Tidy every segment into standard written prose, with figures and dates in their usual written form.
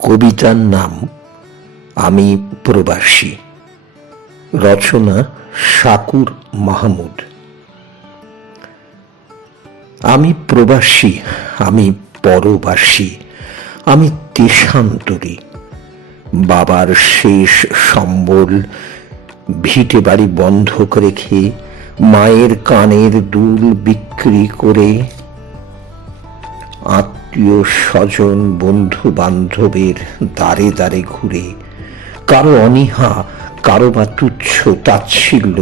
কবিতার নাম আমি প্রবাসী। রচনা শাকুর মাহমুদ। আমি প্রবাসী, আমি পরবাসী, আমি দেশান্তরী। বাবার শেষ সম্বল ভিটে বাড়ি বন্ধক রেখে, মায়ের কানের দুল বিক্রি করে, আত্মীয় স্বজন বন্ধু বান্ধবের দ্বারে দ্বারে ঘুরে, কারো অনীহা, কারো বা তুচ্ছ তাচ্ছিল্য,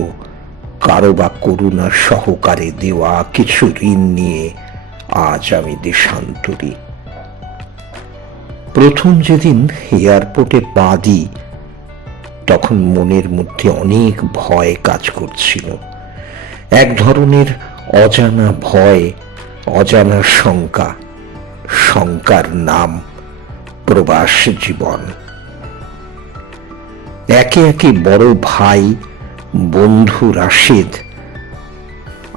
কারো বা করুণা সহকারে দেওয়া কিছু ঋণ নিয়ে আজ আমি দেশান্তরী। প্রথম যেদিন এয়ারপোর্টে পা দিই, তখন মনের মধ্যে অনেক ভয় কাজ করছিল। এক ধরনের অজানা ভয়, অজানা শঙ্কা। শঙ্কার নাম প্রবাস জীবন। একে একে বড় ভাই, বন্ধু রাশেদ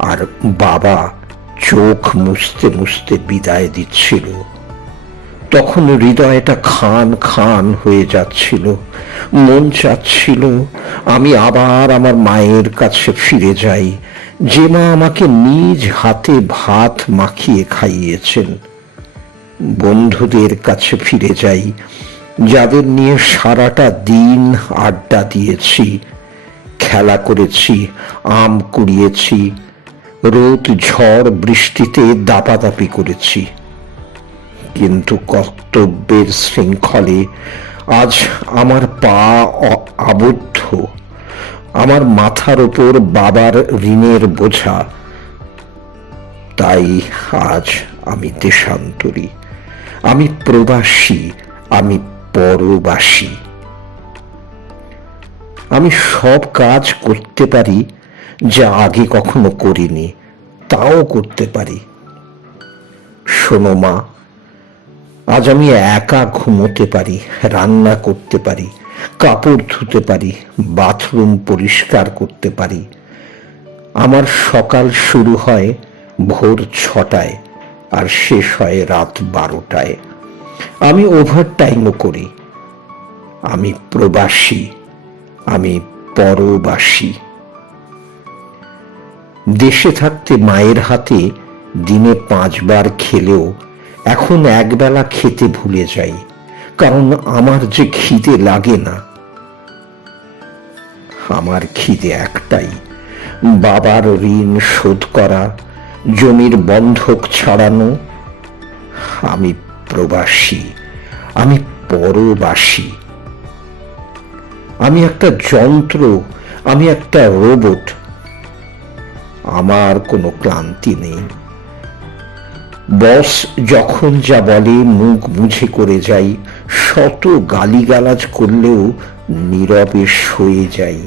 আর বাবা চোখ মুছতে মুছতে বিদায় দিচ্ছিল। তখন হৃদয়টা খান খান হয়ে যাচ্ছিল। মন চাচ্ছিল আমি আবার আমার মায়ের কাছে ফিরে যাই, যে মা আমাকে নিজ হাতে ভাত মাখিয়ে খাইয়েছেন। বন্ধুদের কাছে ফিরে যাই, যাদের নিয়ে সারাটা দিন আড্ডা দিয়েছি, খেলা করেছি, আম কুড়িয়েছি, রোদ ঝড় বৃষ্টিতে দাপাদাপি করেছি। কিন্তু কর্তব্যের শৃঙ্খলে আজ আমার পা আবদ্ধ, আমার মাথার উপর বাবার ঋণের বোঝা। তাই আজ আমি দেশান্তরী, আমি প্রবাসী, আমি পরবাসী। আমি সব কাজ করতে পারি যা আগে কখনো করিনি, তাও করতে পারি। শোনো মা, আজ আমি একা ঘুমোতে পারি, রান্না করতে পারি, কাপড় ধুতে পারি, বাথরুম পরিষ্কার করতে পারি। আমার সকাল শুরু হয় ভোর 6টায় আর শেষ হয় রাত 12টায়। আমি ওভারটাইমও করি। আমি প্রবাসী, আমি পরবাসী। দেশে থাকতে মায়ের হাতে দিনে 5 বার খেলেও এখন একবেলা খেতে ভুলে যাই, কারণ আমার যে খিদে লাগে না। আমার খিদে একটাই, বাবার ঋণ শোধ করা, জমির বন্ধক ছাড়ানো। আমি প্রবাসী, আমি পরবাসী। আমি একটা যন্ত্র, আমি একটা রোবট। আমার কোনো ক্লান্তি নেই। বস যখন যা বলে মুখ বুঝে করে যাই, শত গালিগালাজ করলেও নীরবে সয়ে যাই।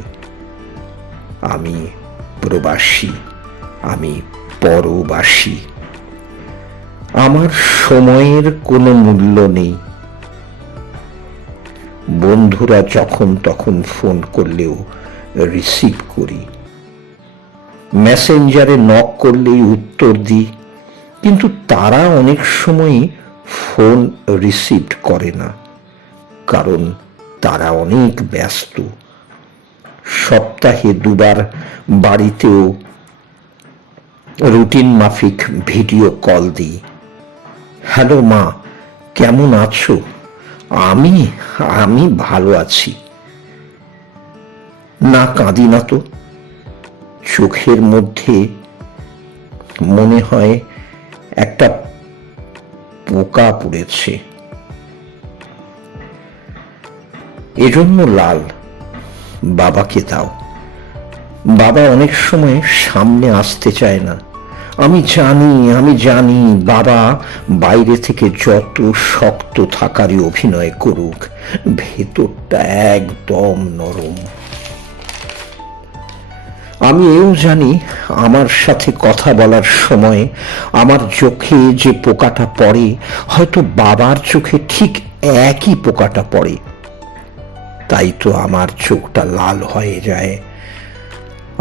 আমি প্রবাসী, আমি পরবাসী। আমার সময়ের কোনো মূল্য নেই। বন্ধুরা যখন তখন ফোন করলেও রিসিভ করি, মেসেঞ্জারে নক করলেই উত্তর দিই, কিন্তু তারা অনেক সময় ফোন রিসিভ করে না, কারণ তারা অনেক ব্যস্ত। সপ্তাহে 2 বার বাড়িতেও রুটিন মাফিক ভিডিও কল দিই। হ্যালো মা, কেমন আছো? আমি আমি ভালো আছি। না কাঁদি না তো, চোখের মধ্যে মনে হয় একটা পোকা পড়েছে, এজন্য লাল। বাবাকে দাও। বাবা অনেক সময় সামনে আসতে চায় না। আমি জানি বাবা বাইরে থেকে যত শক্ত থাকারই অভিনয় করুক, ভেতরটা একদম নরম। আমি এও জানি আমার সাথে কথা বলার সময় আমার চোখে যে পোকাটা পড়ে, হয়তো বাবার চোখে ঠিক একই পোকাটা পড়ে। তাই তো আমার চোখটা লাল হয়ে যায়,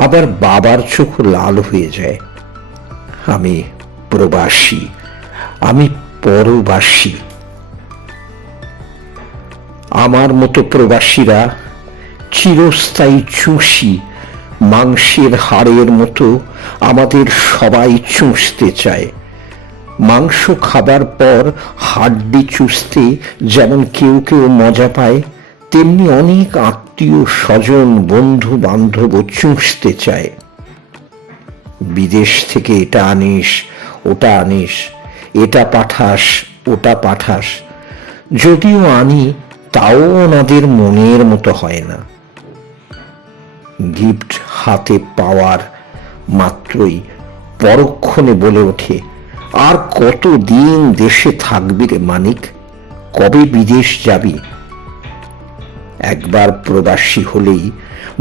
আবার বাবার চোখ লাল হয়ে যায়। আমি প্রবাসী, আমি পরবাসী। আমার মতো প্রবাসীরা চিরস্থায়ী চুষি মাংসের হাড়ের মতো আমাদের সবাই চুষতে চায়। মাংস খাবার পর হাড্ডি চুষতে যেমন কেউ কেউ মজা পায়, তেমনি অনেক আত্মীয় স্বজন বন্ধু বান্ধব চুষতে চায়। বিদেশ থেকে এটা আনিস, ওটা আনিস, এটা পাঠাস, ওটা পাঠাস। যদিও আনি, তাও ওনাদের মনের মতো হয় না। গিফট হাতে পাওয়ার মাত্রই পরক্ষণে বলে ওঠে, আর কতদিন দেশে থাকবি রে মানিক, কবে বিদেশ যাবি? একবার প্রবাসী হলেই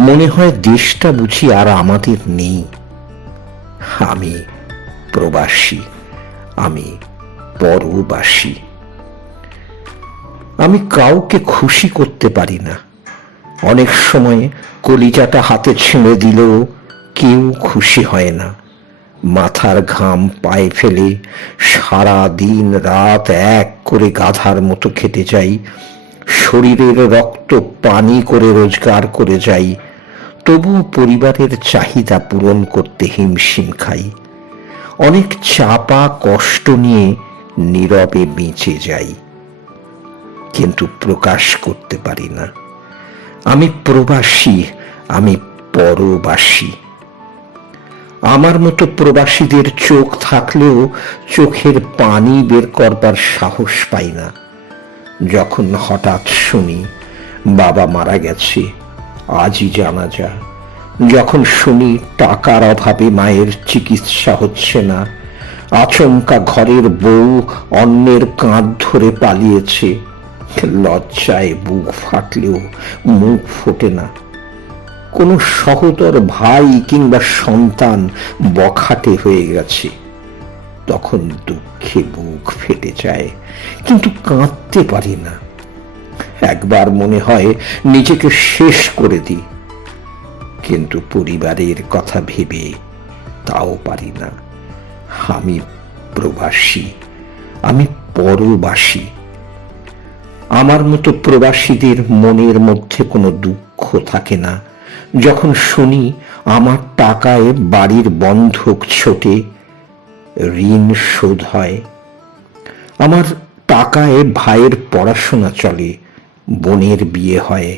মনে হয় দেশটা বুঝি আর আমাদের নেই। আমি প্রবাসী, আমি পরবাসী। আমি কাউকে খুশি করতে পারি না। অনেক সময় কলিজাটা হাতে ছিঁড়ে দিলেও কেউ খুশি হয় না। মাথার ঘাম পায়ে ফেলে সারা দিন রাত এক করে গাধার মতো খেটে যাই, শরীরের রক্ত পানি করে রোজগার করে যাই, তবুও পরিবারের চাহিদা পূরণ করতে হিমশিম খাই। অনেক চাপা কষ্ট নিয়ে নীরবে বেঁচে যাই, কিন্তু প্রকাশ করতে পারি না। আমি প্রবাসী, আমি পরবাসী। আমার মতো প্রবাসীদের চোখ থাকলেও চোখের পানি বের করবার সাহস পাই না। যখন হঠাৎ শুনি বাবা মারা গেছে, আজই জানাজা, যখন শুনি টাকার অভাবে মায়ের চিকিৎসা হচ্ছে না, আচমকা ঘরের বউ অন্যের কাঁধ ধরে পালিয়েছে, লজ্জায় বুক ফাটলেও মুখ ফোটে না, কোনো সহোদর ভাই কিংবা সন্তান বখাটে হয়ে গেছে, তখন দুঃখে বুক ফেটে যায়, কিন্তু কাঁদতে পারি না। একবার মনে হয় নিজেকে শেষ করে দিই, কিন্তু পরিবারের কথা ভেবে তাও পারি না। আমি প্রবাসী, আমি পরবাসী। আমার মতো প্রবাসীদের মনের মধ্যে কোনো দুঃখ থাকে না যখন শুনি আমার টাকায় বাড়ির বন্ধক ছোটে, ঋণ শোধ হয়, আমার টাকায় ভাইয়ের পড়াশোনা চলে, বোনের বিয়ে হয়,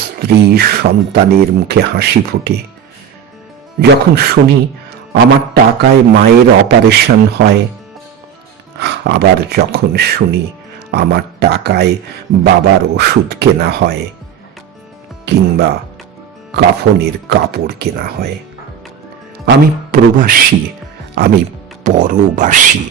স্ত্রী সন্তানের মুখে হাসি ফোটে। যখন শুনি আমার টাকায় মায়ের অপারেশন হয়, আবার যখন শুনি আমার টাকায় বাবার ওষুধ কেনা হয় কিংবা কাফনের কাপড় কেনা হয়। আমি প্রবাসী, আমি পরবাসী।